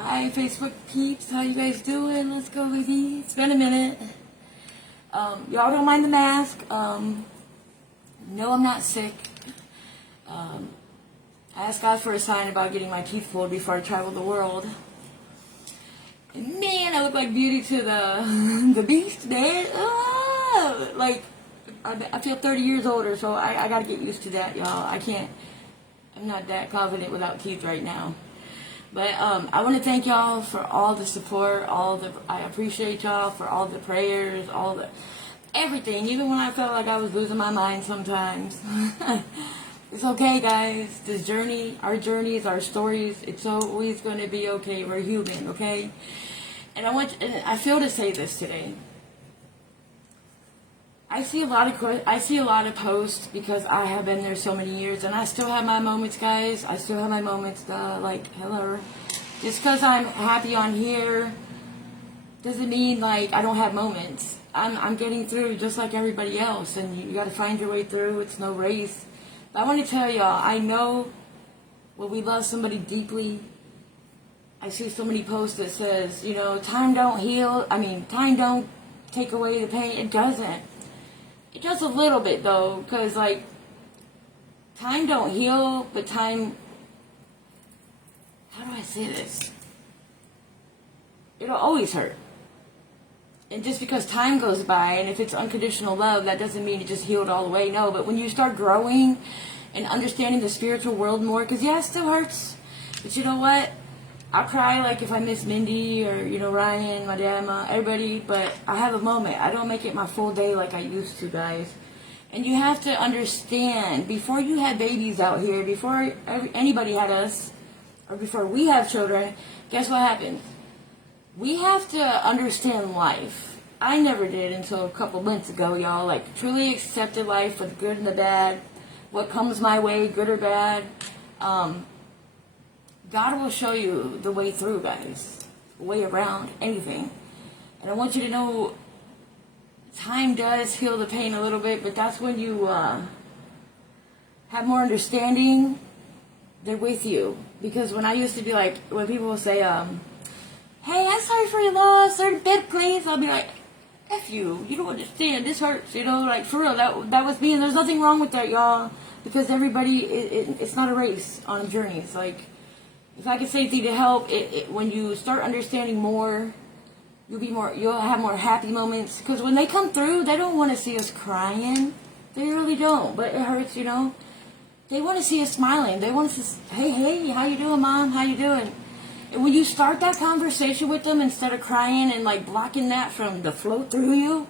Hi, Facebook peeps. How you guys doing? Let's go, baby. It's been a minute. Y'all don't mind the mask. No, I'm not sick. I asked God for a sign about getting my teeth pulled before I traveled the world. And man, I look like Beauty to the Beast, man. Ah! Like, I feel 30 years older, so I gotta get used to that, y'all. I'm not that confident without teeth right now. But I want to thank y'all for all the support, I appreciate y'all for all the prayers, everything, even when I felt like I was losing my mind sometimes. It's okay, guys. Our journeys, our stories, it's always going to be okay. We're human, okay? And I feel to say this today. I see a lot of posts because I have been there so many years, and I still have my moments, guys. I still have my moments, like, hello. Just because I'm happy on here doesn't mean, like, I don't have moments. I'm getting through just like everybody else, and you got to find your way through. It's no race. But I want to tell y'all, I know when we love somebody deeply, I see so many posts that says, time don't heal. Time don't take away the pain. It doesn't. It does a little bit, though, because, like, time don't heal, but time, how do I say this? It'll always hurt. And just because time goes by, and if it's unconditional love, that doesn't mean it just healed all the way. No, but when you start growing and understanding the spiritual world more, because, yeah, it still hurts. But you know what? I cry, like, if I miss Mindy or, Ryan, my dad, everybody, but I have a moment. I don't make it my full day like I used to, guys. And you have to understand, before you had babies out here, before anybody had us, or before we have children, guess what happens? We have to understand life. I never did until a couple months ago, y'all. Like, truly accepted life for the good and the bad. What comes my way, good or bad. God will show you the way through, guys. The way around anything. And I want you to know, time does heal the pain a little bit, but that's when you have more understanding. They're with you. Because when I used to be like, when people will say, hey, I'm sorry for your loss, or bed please, I'll be like, F you, you don't understand, this hurts, like, for real, that was me, and there's nothing wrong with that, y'all, because everybody, it's not a race on a journey. It's like, if I could say anything to help, when you start understanding more, you'll have more happy moments, because when they come through, they don't want to see us crying, they really don't, but it hurts, they want to see us smiling, they want to say, hey, how you doing, Mom, how you doing? And when you start that conversation with them, instead of crying and, like, blocking that from the flow through you,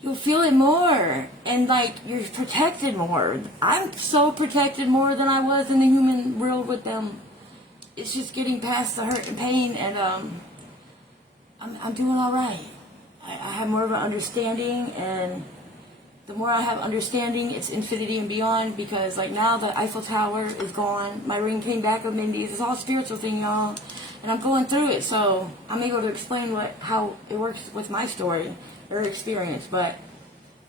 you'll feel it more. And, like, you're protected more. I'm so protected more than I was in the human world with them. It's just getting past the hurt and pain, and I'm doing all right. I have more of an understanding, and the more I have understanding, it's infinity and beyond, because, like, now the Eiffel Tower is gone. My ring came back with Mindy's. It's all a spiritual thing, y'all. And I'm going through it, so I'm able to explain how it works with my story or experience. But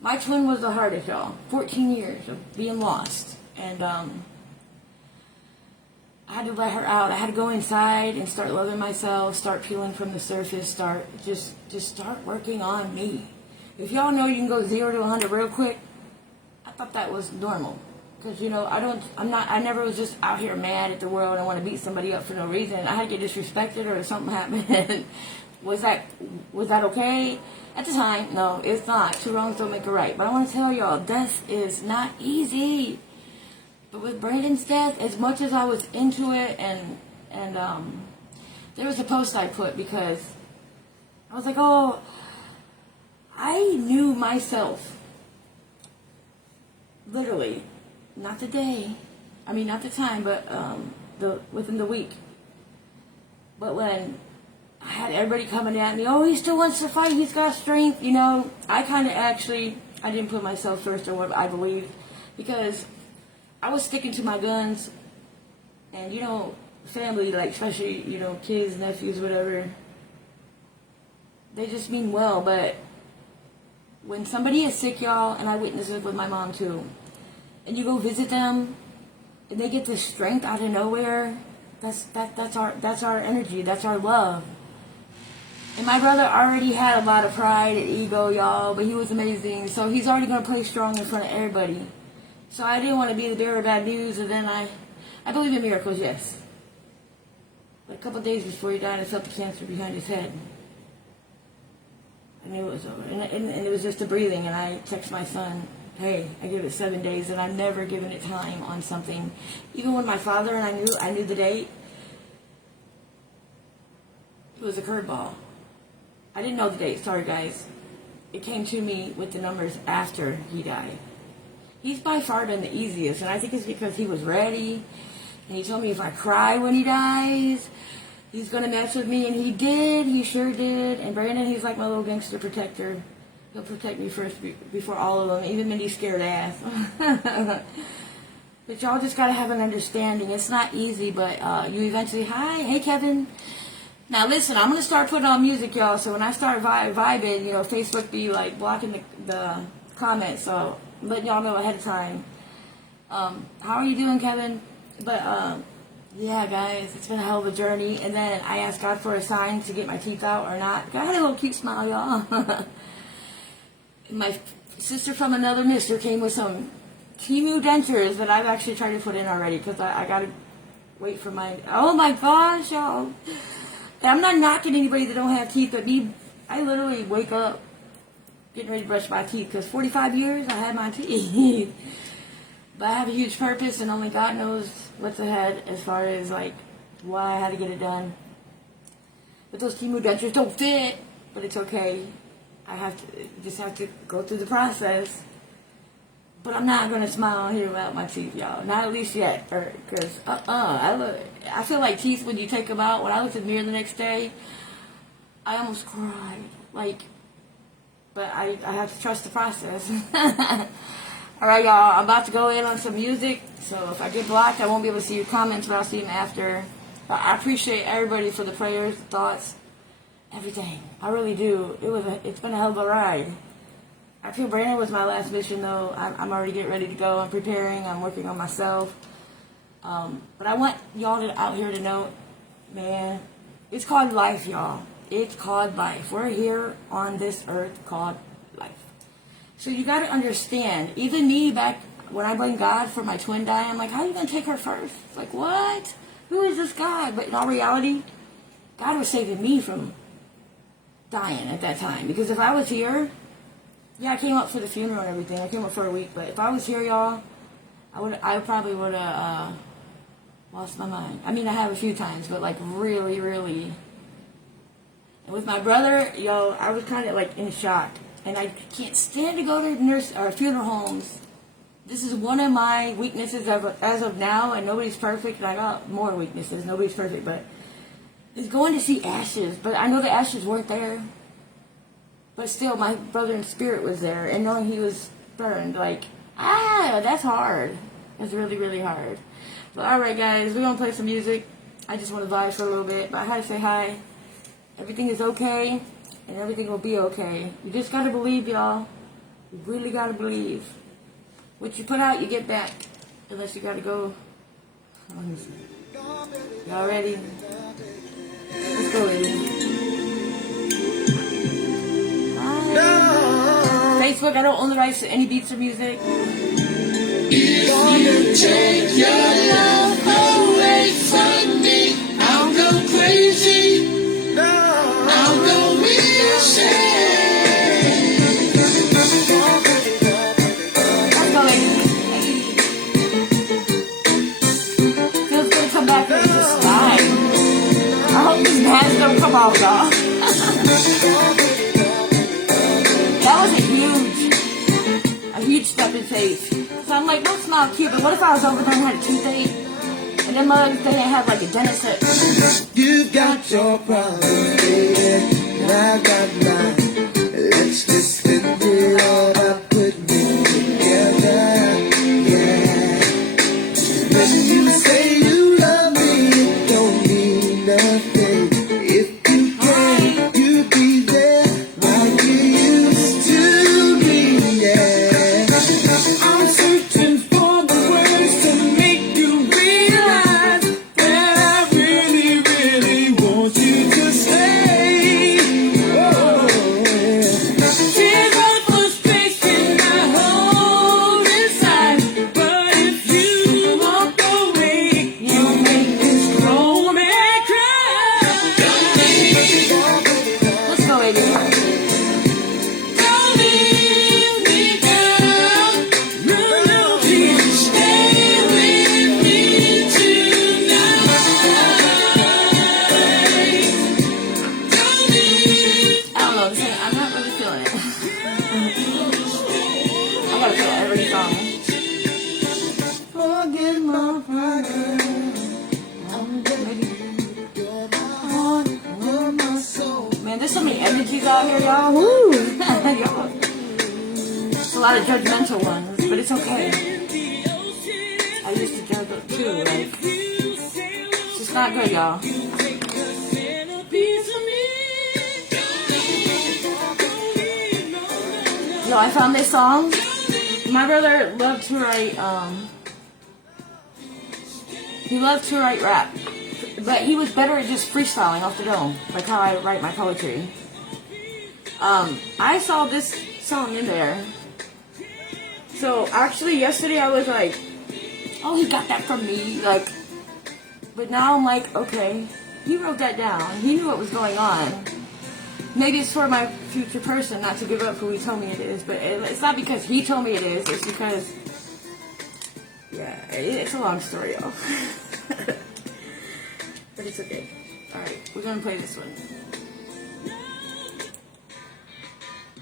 my twin was the hardest, y'all. 14 years of being lost. And I had to let her out. I had to go inside and start loving myself, start peeling from the surface, just start working on me. If y'all know you can go 0 to 100 real quick, I thought that was normal. Because, I never was just out here mad at the world and want to beat somebody up for no reason. I had to get disrespected or something happened. Was that okay? At the time, no, it's not. Two wrongs don't make a right. But I want to tell y'all, death is not easy. But with Brandon's death, as much as I was into it, and there was a post I put because I was like, oh, I knew myself, literally, not the day, not the time, but within the week. But when I had everybody coming at me, oh, he still wants to fight, he's got strength, I kind of I didn't put myself first or what I believed, because I was sticking to my guns, and, family, like, especially, kids, nephews, whatever, they just mean well, but when somebody is sick, y'all, and I witnessed it with my mom too, and you go visit them, and they get this strength out of nowhere, That's our energy. That's our love. And my brother already had a lot of pride and ego, y'all, but he was amazing. So he's already going to play strong in front of everybody. So I didn't want to be the bearer of bad news, and then I believe in miracles, yes. But a couple of days before he died, I felt the cancer behind his head. I knew it was over. And it was just a breathing, and I texted my son, hey, I give it 7 days, and I've never given it time on something. Even when my father and I knew the date, it was a curveball. I didn't know the date, sorry guys. It came to me with the numbers after he died. He's by far done the easiest, and I think it's because he was ready. And he told me if I cry when he dies, he's going to mess with me, and he did. He sure did. And Brandon, he's like my little gangster protector. He'll protect me first before all of them, even Mindy's scared ass. But y'all just got to have an understanding. It's not easy, but you eventually, hi, hey Kevin. Now listen, I'm going to start putting on music, y'all, so when I start vibing, you know, Facebook be like blocking the comments, so I'm letting y'all know ahead of time. How are you doing, Kevin? But, yeah, guys, it's been a hell of a journey, and then I asked God for a sign to get my teeth out or not. I had a little cute smile, y'all. My sister from another mister came with some Temu dentures that I've actually tried to put in already, because I got to wait for mine. Oh my gosh, y'all. I'm not knocking anybody that don't have teeth, but me, I literally wake up getting ready to brush my teeth, because 45 years I had my teeth. But I have a huge purpose, and only God knows what's ahead as far as like why I had to get it done. But those Temu dentures don't fit, but it's okay. I just have to go through the process. But I'm not gonna smile here without my teeth, y'all. Not at least yet, because I feel like teeth when you take them out. When I looked in the mirror the next day, I almost cried. But I have to trust the process. All right, y'all. I'm about to go in on some music, so if I get blocked, I won't be able to see your comments, but I'll see them after. But I appreciate everybody for the prayers, the thoughts, everything. I really do. It's been a hell of a ride. I feel Brandon was my last mission, though. I'm already getting ready to go. I'm preparing. I'm working on myself. But I want y'all out here to know, man, it's called life, y'all. It's called life. We're here on this earth called life. So you got to understand, even me back when I blame God for my twin dying, I'm like, how are you going to take her first? It's like, what? Who is this God? But in all reality, God was saving me from dying at that time. Because if I was here, yeah, I came up for the funeral and everything. I came up for a week. But if I was here, y'all, I probably would have lost my mind. I mean, I have a few times, but like really, really. And with my brother, yo, I was kind of like in shock. And I can't stand to go to funeral homes. This is one of my weaknesses as of now, and nobody's perfect, and I got more weaknesses. Nobody's perfect, but is going to see ashes. But I know the ashes weren't there. But still, my brother in spirit was there, and knowing he was burned, like, that's hard. That's really, really hard. But alright, guys, we're going to play some music. I just want to vibe for a little bit, but I had to say hi. Everything is okay, and everything will be okay. You just got to believe, y'all. You really got to believe. What you put out, you get back. Unless you got to go. Y'all ready? Let's go, ladies. Facebook, I don't own the rights to any beats or music. If you take your love away from me, I'll go crazy. I'll go insane. Let's go, ladies. Feels good to come back and just slide. I hope these bands don't come off, y'all. That was a huge step in faith. So I'm like, don't smile cute, but what if I was over there and had a toothache? And then mugs, they didn't have like a dentist set. You got your problems, baby, and I got mine. Let's just spend it all by putting it together, yeah. When you say you love me, it don't mean nothing. If you can, you be there like you used to be, yeah. I'm searching for the words to make you realize there kids out here, y'all. Woo! Y'all. It's a lot of judgmental ones, but it's okay. I used to judge it too. Like, it's just not good, y'all. Yo, I found this song. My brother loved to write. He loved to write rap. But he was better at just freestyling off the dome, like how I write my poetry. I saw this song in there. So actually yesterday I was like, oh, he got that from me, like, but now I'm like, okay, he wrote that down. He knew what was going on. Maybe it's for my future person not to give up who he told me it is, but it's not because he told me it is, it's because, yeah, it's a long story, y'all. But it's okay. Alright, we're gonna play this one.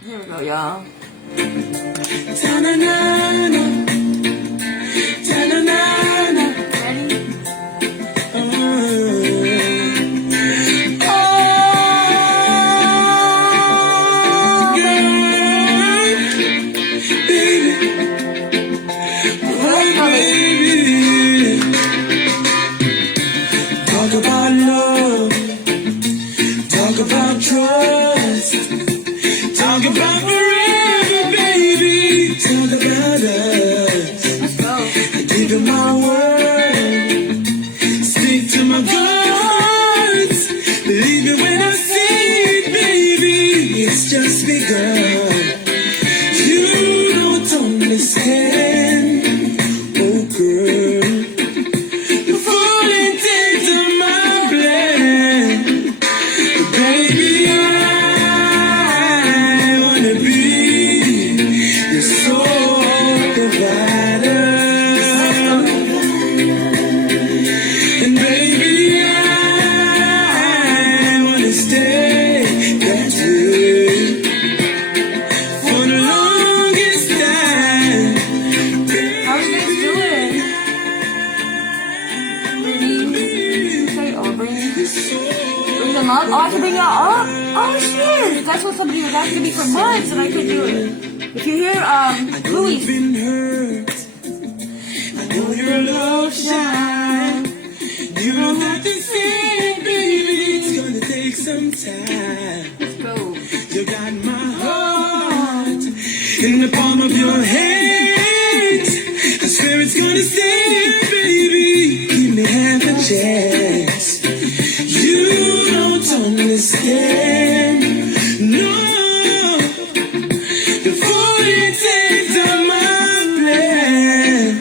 Here we go, y'all. Ta-na-na-na. Ta-na-na-na. Ready? Oh, girl, baby. Oh, baby. Talk about love. Talk about trust. Talk about forever, baby. Talk about us. Let's go. I give you my word. Stick to my guns. Believe me when I say it, baby. It's just begun. You don't understand, oh girl. The full intent of my plan, baby. Oh, I can bring y'all up? Oh, shit! That's what somebody was asking me for months, and I couldn't do it. If you hear, Louis. I know your love shine. You don't have to say it, baby. It's gonna take some time. Let's go. You got my heart in the palm of your hand. I swear it's gonna stay, baby. Give me half a chance. You don't understand, no. The full intent of my plan,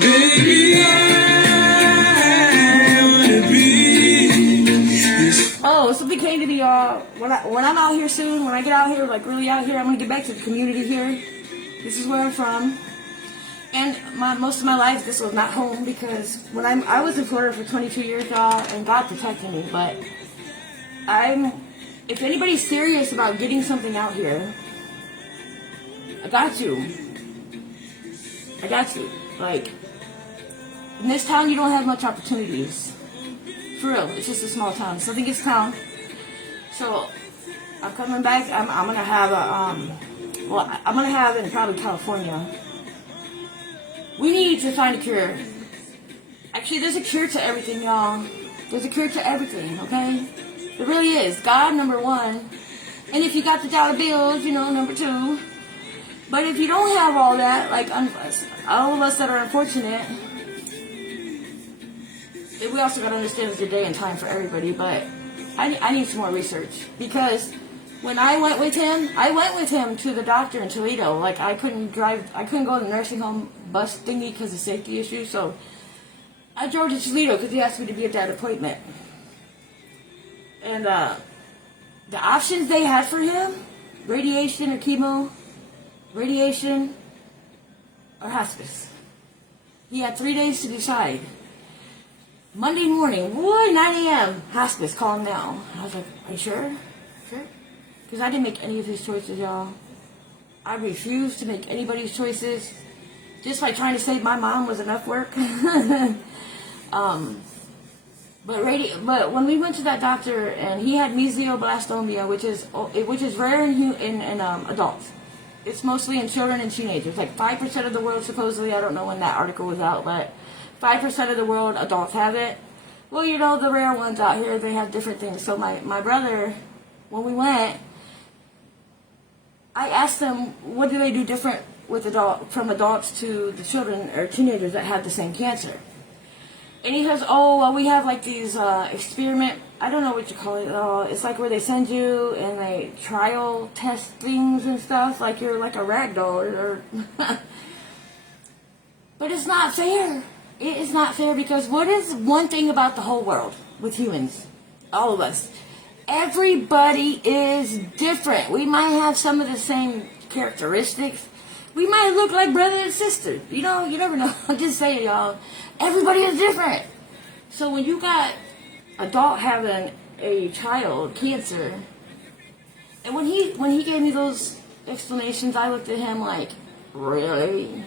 baby. I wanna be this. Oh, something came to me, y'all. When I'm out here soon, when I get out here, like really out here, I'm gonna get back to the community here. This is where I'm from. And most of my life, this was not home, because when I was in Florida for 22 years, y'all, and God protected me. But if anybody's serious about getting something out here, I got you. I got you. Like, in this town, you don't have much opportunities. For real, it's just a small town. It's the biggest town. So, I'm coming back. I'm gonna have I'm gonna have in probably California. We need to find a cure. Actually, there's a cure to everything, y'all. There's a cure to everything, okay? There really is. God, number one. And if you got the dollar bills, number two. But if you don't have all that, like all of us that are unfortunate, we also got to understand it's a day and time for everybody. But I need some more research. Because when I went with him to the doctor in Toledo. Like, I couldn't go to the nursing home bus thingy because of safety issues. So I drove to Toledo because he asked me to be at that appointment. And the options they had for him, radiation or chemo, radiation or hospice. He had 3 days to decide. Monday morning, 9 a.m., hospice, call him now. I was like, are you sure? Sure? Because I didn't make any of his choices, y'all. I refused to make anybody's choices. Just like trying to save my mom was enough work. But when we went to that doctor and he had mesoblastoma, which is rare in adults. It's mostly in children and teenagers. Like 5% of the world supposedly. I don't know when that article was out, but 5% of the world adults have it. Well, you know, the rare ones out here, they have different things. So my brother, when we went, I asked them, what do they do different with from adults to the children or teenagers that have the same cancer? And he goes, oh, well, we have like these experiment, I don't know what you call it. It's like where they send you and they trial test things and stuff, like you're like a rag doll. But it's not fair. It is not fair because what is one thing about the whole world with humans? All of us. Everybody is different. We might have some of the same characteristics. We might look like brother and sister. You know, you never know. I'm just saying, y'all. Everybody is different. So when you got adult having a child cancer, and when he gave me those explanations, I looked at him like, really?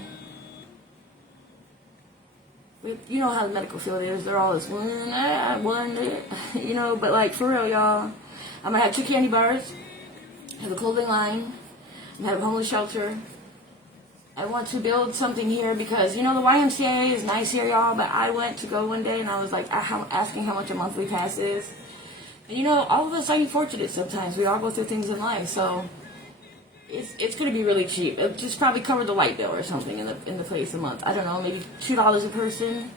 You know how the medical field is. They're always you know, but like for real, y'all. I'm gonna have 2 candy bars, have a clothing line, I'm gonna have a homeless shelter. I want to build something here because, you know, the YMCA is nice here, y'all, but I went to go one day and I was like asking how much a monthly pass is. And, you know, all of us are fortunate sometimes. We all go through things in life, so it's going to be really cheap. It'll just probably cover the light bill or something in the place a month. I don't know, maybe $2 a person.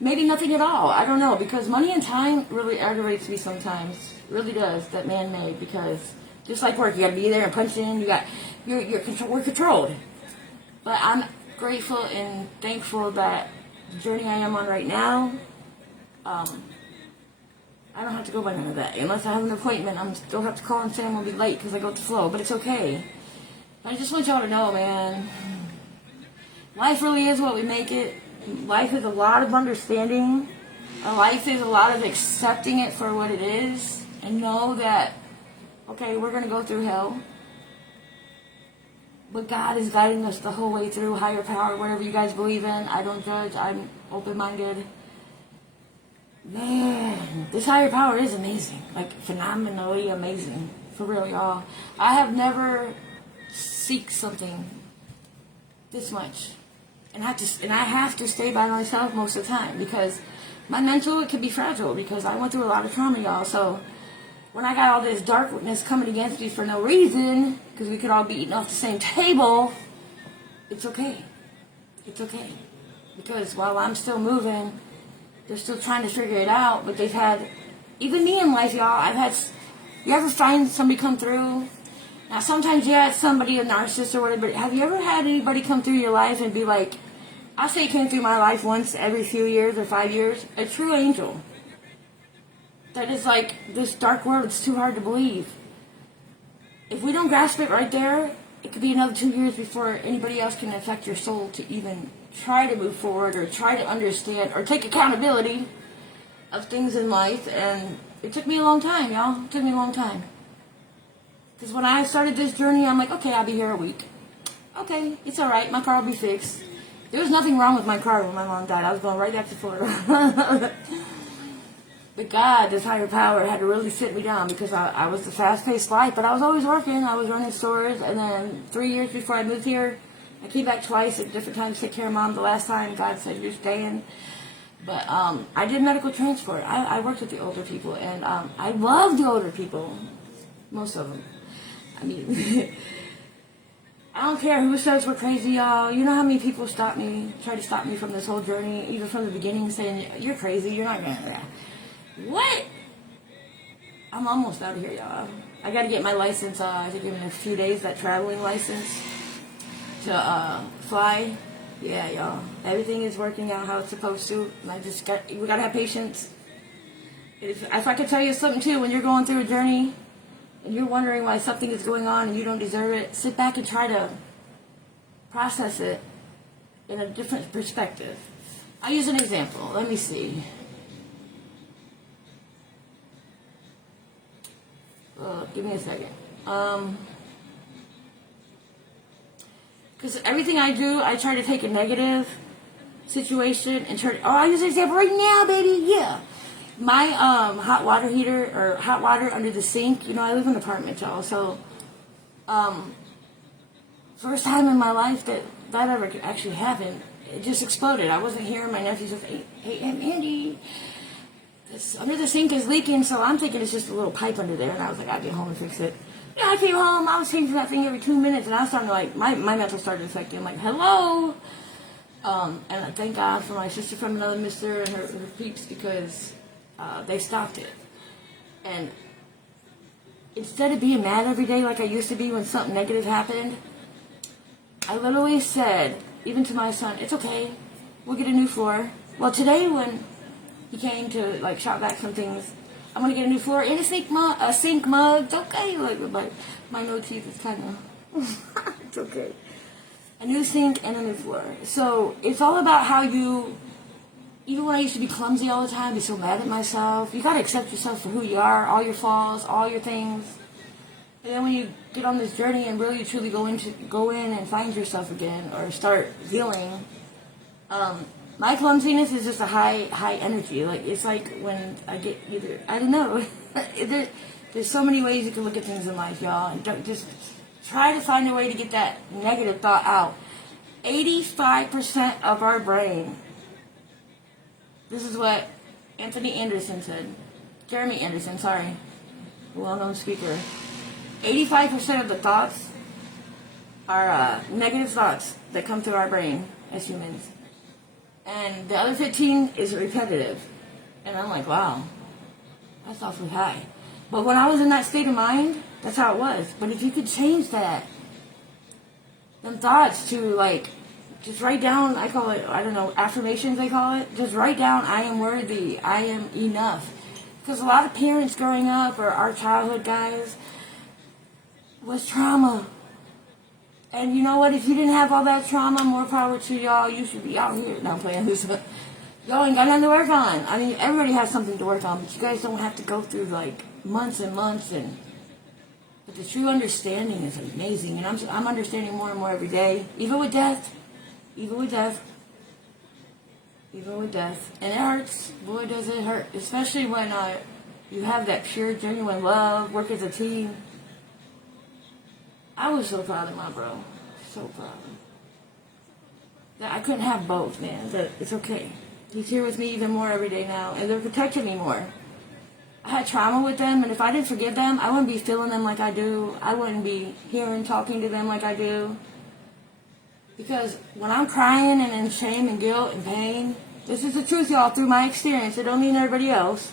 Maybe nothing at all. I don't know, because money and time really aggravates me sometimes. It really does, that man-made, because just like work, you got to be there and punch in. We're controlled. But I'm grateful and thankful that the journey I am on right now, I don't have to go by none of that. Unless I have an appointment, I still have to call and say I'm going to be late because I go with the flow. But it's okay. I just want y'all to know, man, life really is what we make it. Life is a lot of understanding. Life is a lot of accepting it for what it is. And know that, okay, we're going to go through hell. But God is guiding us the whole way through, higher power, whatever you guys believe in. I don't judge. I'm open-minded. Man, this higher power is amazing. Like, phenomenally amazing. For real, y'all. I have never seeked something this much. And I have to stay by myself most of the time. Because my mental, it can be fragile. Because I went through a lot of trauma, y'all. So when I got all this darkness coming against me for no reason, because we could all be eating off the same table, it's okay. It's okay. Because while I'm still moving, they're still trying to figure it out, but they've had, even me in life, y'all, you ever find somebody come through? Now, sometimes, yeah, it's somebody, a narcissist or whatever, but have you ever had anybody come through your life and be like, I say it came through my life once every few years or 5 years, a true angel. That is like, this dark world, it's too hard to believe. If we don't grasp it right there, it could be another 2 years before anybody else can affect your soul to even try to move forward or try to understand or take accountability of things in life. And it took me a long time, y'all. It took me a long time. Because when I started this journey, I'm like, okay, I'll be here a week. Okay, it's all right. My car will be fixed. There was nothing wrong with my car when my mom died. I was going right back to Florida. But God, this higher power, had to really sit me down because I was the fast-paced life. But I was always working. I was running stores. And then 3 years before I moved here, I came back twice at different times to take care of Mom. The last time, God said, you're staying. But I did medical transport. I worked with the older people. And I love the older people. Most of them. I mean, I don't care who says we're crazy, y'all. You know how many people try to stop me from this whole journey, even from the beginning, saying, you're crazy, you're not going to... What? I'm almost out of here, y'all. I got to get my license, I think in a few days, that traveling license to fly. Yeah, y'all. Everything is working out how it's supposed to. And we got to have patience. If I could tell you something, too, when you're going through a journey and you're wondering why something is going on and you don't deserve it, sit back and try to process it in a different perspective. I'll use an example. Let me see. Give me a second. Because everything I do, I try to take a negative situation and I'll use an example right now, baby. Yeah. My hot water heater or hot water under the sink. You know, I live in an apartment, y'all. So, first time in my life that ever actually happened, it just exploded. I wasn't here. My nephew said, "Hey, Aunt Andy, this under the sink is leaking." So I'm thinking it's just a little pipe under there, and I was like, "I'll get home and fix it." Yeah, I came home. I was changing that thing every 2 minutes, and I was starting to like my mental started affecting. I'm like, "Hello." And I thank God for my sister from another mister and her peeps because they stopped it. And instead of being mad every day like I used to be when something negative happened, I literally said, even to my son, "It's okay. We'll get a new floor." Well, today when he came to like shout back some things, "I'm gonna get a new floor and a sink mug. It's okay." Like my no teeth is kind of it's okay. A new sink and a new floor. So it's all about how you. Even when I used to be clumsy all the time, be so mad at myself, you gotta accept yourself for who you are, all your flaws, all your things. And then when you get on this journey and really truly go in and find yourself again or start healing, my clumsiness is just a high energy. Like it's like when I get either I don't know. There's so many ways you can look at things in life, y'all. And don't just try to find a way to get that negative thought out. 85% of our brain. This is what Anthony Anderson said. Jeremy Anderson, sorry. Well-known speaker. 85% of the thoughts are negative thoughts that come through our brain as humans. And the other 15 is repetitive. And I'm like, wow, that's awfully high. But when I was in that state of mind, that's how it was. But if you could change that, them thoughts to like, just write down, I call it, I don't know, affirmations they call it. Just write down, "I am worthy, I am enough." Because a lot of parents growing up, or our childhood guys, was trauma. And you know what? If you didn't have all that trauma, more power to y'all. You should be out here. No, I'm playing this. Y'all ain't got nothing to work on. I mean, everybody has something to work on, but you guys don't have to go through like months and months. But the true understanding is amazing, and I'm understanding more and more every day. Even with death, and it hurts. Boy, does it hurt, especially when you have that pure, genuine love, work as a team. I was so proud of my bro. So proud. That I couldn't have both, man. That it's okay. He's here with me even more every day now, and they're protecting me more. I had trauma with them, and if I didn't forgive them, I wouldn't be feeling them like I do. I wouldn't be hearing, talking to them like I do. Because when I'm crying and in shame and guilt and pain, this is the truth, y'all, through my experience. It don't mean everybody else.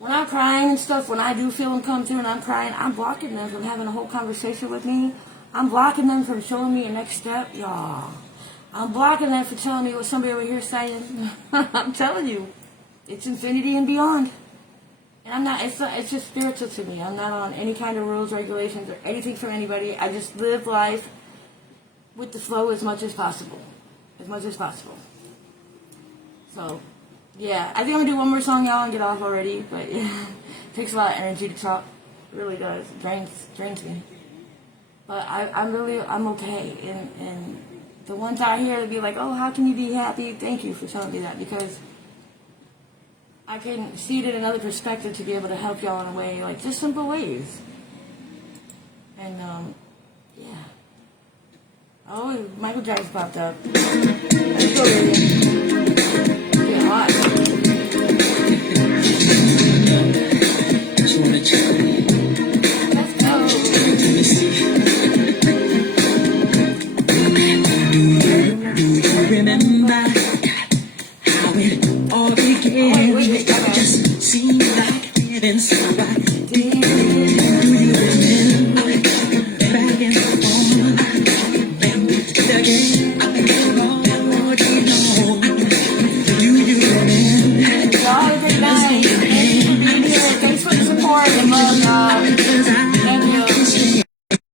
When I'm crying and stuff, when I do feel them come through and I'm crying, I'm blocking them from having a whole conversation with me. I'm blocking them from showing me a next step, y'all. I'm blocking them from telling me what somebody over here is saying. I'm telling you, it's infinity and beyond. And I'm not, it's just spiritual to me. I'm not on any kind of rules, regulations, or anything from anybody. I just live life with the flow as much as possible. So, yeah, I think I'm going to do one more song, y'all, and get off already. But, yeah, it takes a lot of energy to talk. It really does. It drains me. But I'm okay. And the ones out here to be like, "Oh, how can you be happy?" Thank you for telling me that, because I can see it in another perspective to be able to help y'all in a way, like just simple ways. And, yeah. Oh, Michael Jackson popped up. Let's go, baby. Get hot. Just wanna tell you. Let's go. Let me see. Do you remember how it all began? Wait, It just seemed like heaven, so I did.